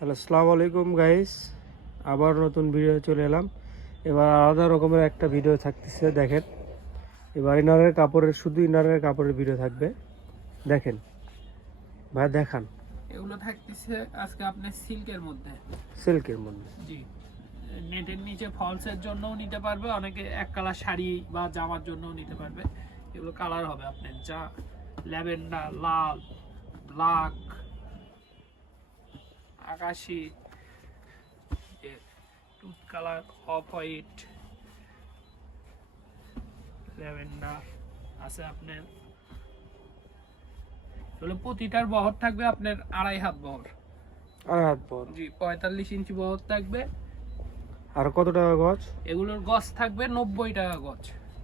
Hello, আসসালামু আলাইকুম guys. আবার নতুন ভিডিও চলে এলাম। এবার আলাদা রকমের একটা ভিডিও থাকতেছে, দেখেন। এবার ইনারের কাপড়ের, শুধু ইনারের কাপড়ের ভিডিও থাকবে। দেখেন ভাই, দেখান। এগুলো থাকতেছে আজকে আপনার সিল্কের মধ্যে। সিল্কের মধ্যে, জি, নেটের নিচে ফলসের জন্যও নিতে পারবে, অনেকে এক কালার শাড়ি বা জামার জন্যও নিতে পারবে। এগুলো কালার হবে আপনার যা ল্যাভেন্ডার, লাল, ব্ল্যাক, আকাশি, tooth colour, off white, lavender আছে আপনার। এগুলো প্রতিটার বহর থাকবে আপনার 2.5 হাত বহর। আর হাত পর। জি, 45 ইঞ্চি বহর থাকবে। আর কত টাকা গজ? এগুলোর গজ থাকবে 90 টাকা গজ।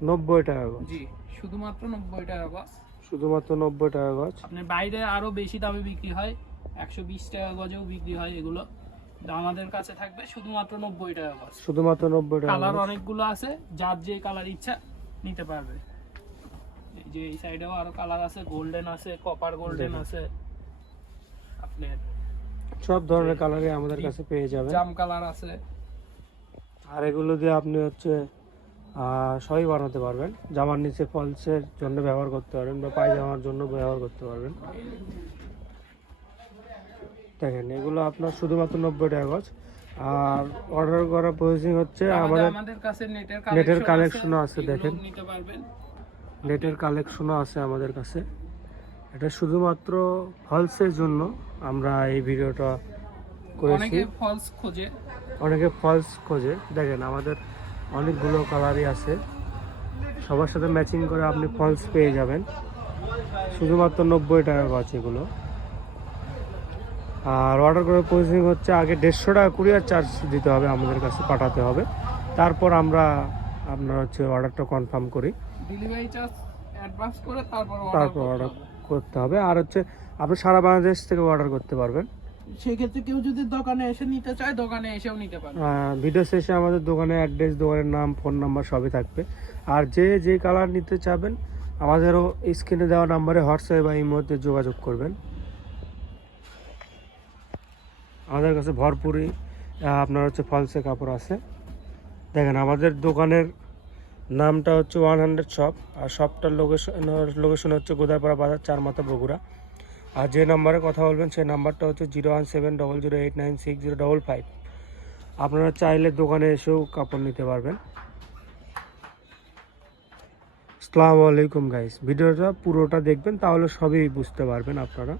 90 টাকা গজ। জি, শুধুমাত্র 90 টাকা গজ। শুধুমাত্র 90 টাকা গজ। আপনার বাইরে আরো বেশি দামে বিক্রি হয়, 120 টাকা গজেও বিক্রি হয় এগুলো। কিন্তু আমাদের কাছে থাকবে শুধুমাত্র 90 টাকা গজ। শুধুমাত্র 90 টাকা কালার গজ। অনেকগুলো আছে, যার যে কালার ইচ্ছা নিতে পারবে। এই যে এই সাইডেও আরো কালার আছে, গোল্ডেন আছে, কপার গোল্ডেন আছে, আপনার সব ধরনের কালারই আমাদের কাছে পেয়ে যাবেন। জাম কালার আছে। আর এগুলো দিয়ে আপনি সবই বানাতে পারবেন। জামার নিচে ফলসের জন্য ব্যবহার করতে পারবেন, বা পায়জামার জন্য ব্যবহার করতে পারবেন। দেখেন, এগুলো আপনার শুধুমাত্র 90 টাকা গজ। আর অর্ডার করার প্রসেসিং হচ্ছে আমাদের কাছে নেটের কালেকশনও আছে। এগুলো দেখেন, নিতে পারবেন। নেটের কালেকশনও আছে আমাদের কাছে। এটা শুধুমাত্র ফলসের জন্য আমরা এই ভিডিওটা করেছি। অনেকে ফলস খোঁজে। অনেকে ফলস খোঁজে। দেখেন, আমাদের অনেকগুলো কালারই আছে, সবার সাথে ম্যাচিং করে আপনি ফলস পেয়ে যাবেন। শুধুমাত্র 90 টাকা গজ এগুলো। আর অর্ডার করার প্রসেসিং হচ্ছে আগে 150 টাকা কুরিয়ার চার্জ দিতে হবে, আমাদের কাছে পাঠাতে হবে। তারপর আমরা আপনার অর্ডারটা কনফার্ম করি। ডেলিভারি চার্জ অ্যাডভান্স করে তারপর অর্ডার করতে হবে। আর আপনি সারা বাংলাদেশ থেকে অর্ডার করতে পারবেন। সেক্ষেত্রে কেউ যদি দোকানে এসে নিতে চায়, দোকানে এসেও নিতে পারবে। ভিডিও শেষে আমাদের দোকানের অ্যাড্রেস, দোকানের নাম, ফোন নাম্বার সবই থাকবে। আর যে কালার নিতে চাবেন, আমাদেরও স্ক্রিনে দেওয়া নাম্বারে হোয়াটসঅ্যাপ বা ইমোতে যোগাযোগ করবেন। আমাদের কাছে ভরপুরই আপনার ফলসে কাপড় আছে। দেখেন, আমাদের দোকানের নামটা হচ্ছে 100 শপ। আর শপটার লোকেশন হচ্ছে গোদাপাড়া বাজার, 4 মাথা, বগুড়া। আর যে নাম্বারে কথা বলবেন সেই নাম্বারটা হচ্ছে 01700896055। আপনারা চাইলে দোকানে এসেও কাপড় নিতে পারবেন। আসসালামু আলাইকুম গাইস। ভিডিওটা পুরোটা দেখবেন, তাহলে সবই বুঝতে পারবেন আপনারা।